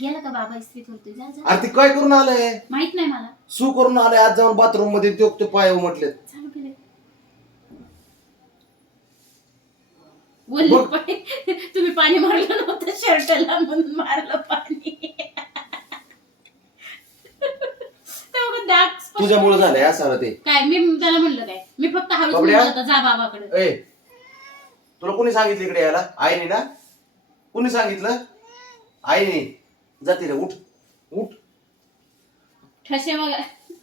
गेला का बाबा इस्त्री करतोय? जा जा. अरे ती काय करून आलंय? माहीत नाही मला. सू करून आलंय आज जाऊन बाथरूममध्ये तो ते पाय म्हटले चालू केले बोलले बघ. तुम्ही पाणी मारलं नव्हतं शर्टला म्हणून मारलं पाणी. तेव्हा डाग स्पष्ट- तुझ्यामुळे झालंय असं ते. काय मी त्याला म्हणलं काय? मी फक्त हळूच बाबड्या? म्हणलं होतं, जा बाबाकडे. ए तुला कोणी सांगितलं इकडे यायला? आईने ना? कोणी सांगितलं? आईने. जाते रे उठ. उठ. ठसे बघा.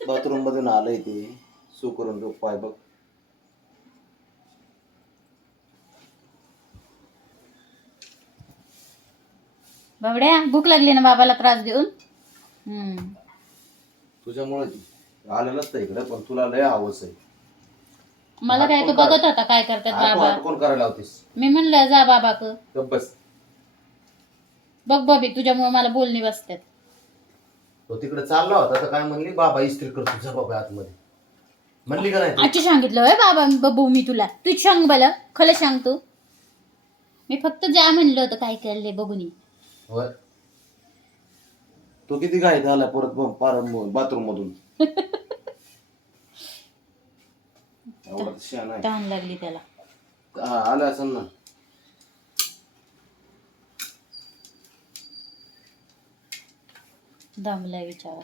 बाथरूम मधून आलंय ते. सू करून तो पाय बघ. बाबड्या भूक लागली ना बाबाला त्रास देऊन? हम्म. तुझ्यामुळे आलं नसतं इकडे पण तुला लय आवस आहे. मला काय तो बघत होता काय करतात बाबा? कोण करायला होतीस मी म्हणलं जा बाबाक. गप्प बस. बघ बबी तुझ्यामुळे मला बोलणी बसतात. तो तिकडे चालला होता तर काय म्हणली बाबा इस्त्री करतो जा बाबा आतमध्ये. म्हणली का नाही? आजची सांगितलं होय बाबा बबू मी तुला. तू सांग मला खरं सांग तू. मी फक्त जा म्हणलं होतं काय केले बघून ये. होय. तो किती घाईत आला परत बाथरूम मधून एवढा आहे. तहान लागली त्याला. हा, आलं असं ना. दमलाय विचारा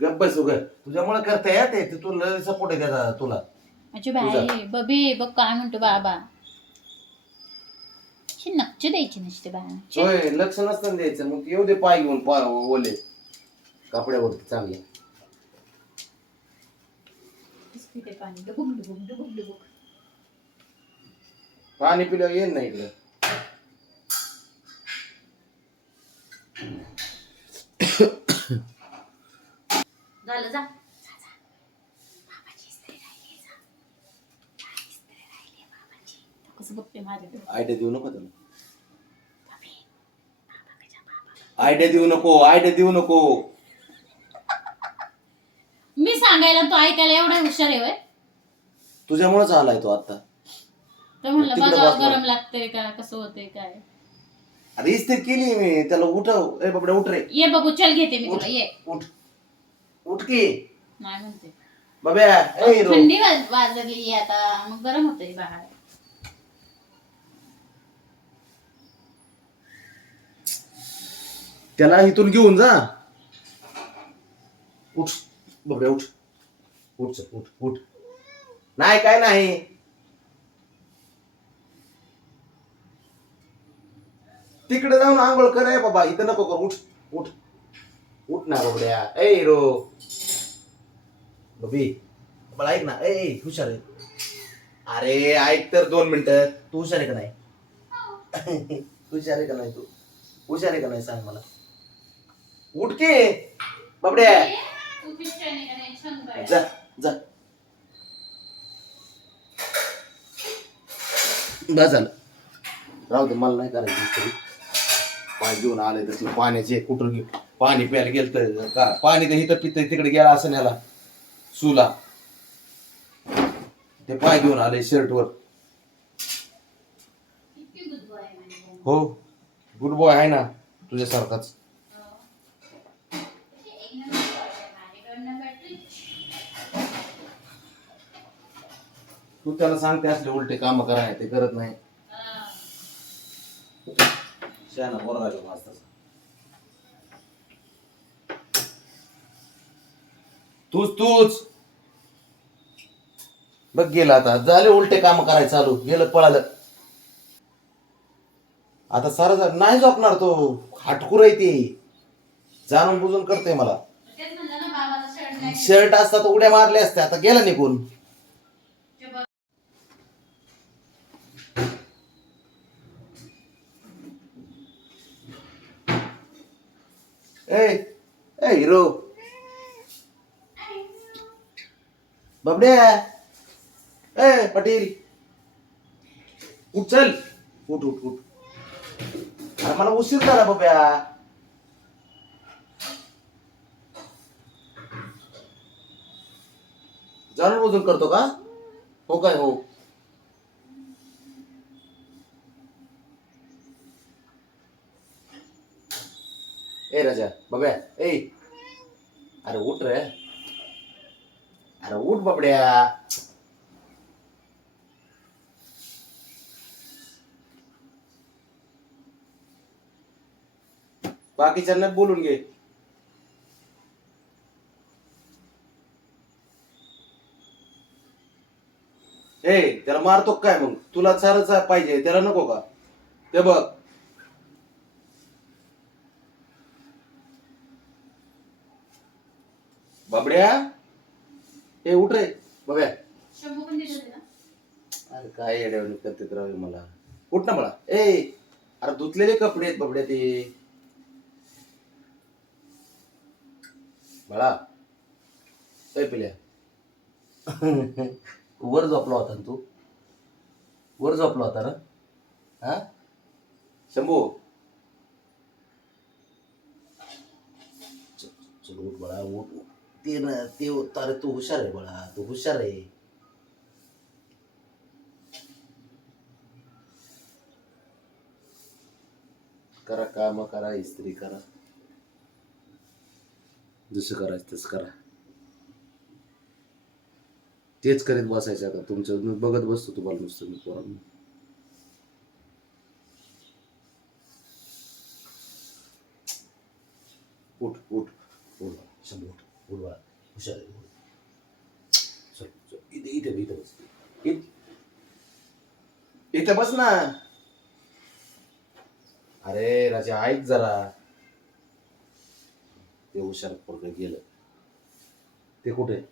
गप्प बस उग तुझ्यामुळे करता येत आहे. ते तुला सपोर्ट आहे त्याचा तुला. माझी बाई बबी बघ काय म्हणतो बाबा. अशी नक्ष द्यायची नसते शी. होय लक्ष नसतं द्यायचं. मग येऊ दे पाय घेऊन पा ओले. कपड्यावरती चांगले. पिते पाणी डुबुक डुबुक डुबुक डुबुक. पाणी पिलं येईन नाही इकडं झालं जा जा, जा. बाबाची इस्त्री राहिली, जा. जा, इस्त्री कसं बघते माझ्याकडे आयडिया देऊ नको त्याला. जा. आयडिया देऊ नको आयडिया देऊ नको. मी सांगायला तो ऐकायला एवढा हुशार आहे होय. तुझ्यामुळेच आलाय तो आता. तर म्हणलं तिकडे बघा. गरम लागतंय का कसं होतंय काय? अरे इस्त्री केली मी. त्याला उठव. ए बाबड्या उठ रे. ये बघू चल घेते मी तुला ये. उठ. उठ की. नाही म्हणते. बाब्या ए रो. थंडी वाज- वाजली आता मग गरम होतंय बाहेर. त्याला इथून घेऊन जा. उठ. बाबड्या उठ. उठ चल, उठ उठ. नाही काय नाही. तिकडे जाऊन आंघोळ कर बाबा. इथं नको कर. उठ उठ. उठ ना बाबड्या ए रो बबी ऐक ना ए ए, हुशार आहे अरे ऐक तर दोन मिनिटं तू हुशार आहे का नाही हुशार आहे का नाही तू हुशार आहे का नाही सांग मला उठ के बाबड्या जा जा बस झालं राहू दे मला नाही करायचं इस्त्री. पाय घेऊन आले तसलं पाण्याचे कुठं घेऊ पाणी प्यायला गेलं तर का? पाणी तर इथं पितं तिकडे गेला असं याला सुला. ते पाय घेऊन आले शर्टवर. हो. गुड बॉय आहे ना तुझ्यासारखाच तू त्याला सांगते असले उलटे काम कराय ते करत नाही. शहाणा पोरगा आहे तो मस्त असा. तूच तूच. बघ गेला आता. झाले उलटे काम करायला चालू. गेलं पळालं. आता सारा नाही झोपणार तो. हाटकूर आहे ती. जाणून बुजून करते मला. शर्ट असता तर उड्या मारल्या असत्या. आता गेला निघून. ए ए हिरो. बाबड्या. ए पाटील. उचल उठ उठ उठ. अरे मला उशीर झाला बाब्या जाणून बुजून करतो का? हो काय हो. ए राजा बाब्या ए. अरे उठ रे. अरे उठ बाबड्या बाकीच्यांना बोलून घे ए त्याला मारतो काय मग तुला चारच पाहिजे त्याला नको का ते बघ बाबड्या ए उठ रे शंभू पण ना? अरे काय येड्यावणी करते तर मला. उठ ना मला. ए अरे धुतलेले कपडे आहेत बाबड्या ते. बाळा ए पिल्या. वर झोपला होता ना तू? वर झोपला होता ना? हा? शंभू. च- चल उठ बाळा उठ उठ. ते ना ते अरे तू हुशार आहे बाळा तू हुशार आहे. करा काम करा इस्त्री करा. जसं करायचं तसं करा. तेच करीत बसायचं आता तुमचं मी बघत बसतो तुम्हाला नुसतं मी पोरांना. उठ उठ उठ बाळा, शंभू हुशार चल इथे बस इथे बस ना अरे राजा ऐक जरा ते हुशार पोरग गेलं ते कुठे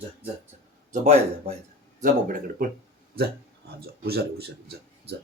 जा जा जा. जा बाहेर जा बाहेर जा. जा बाबड्याकडे पण जा. हां जा. हुशार हुशार जा जा.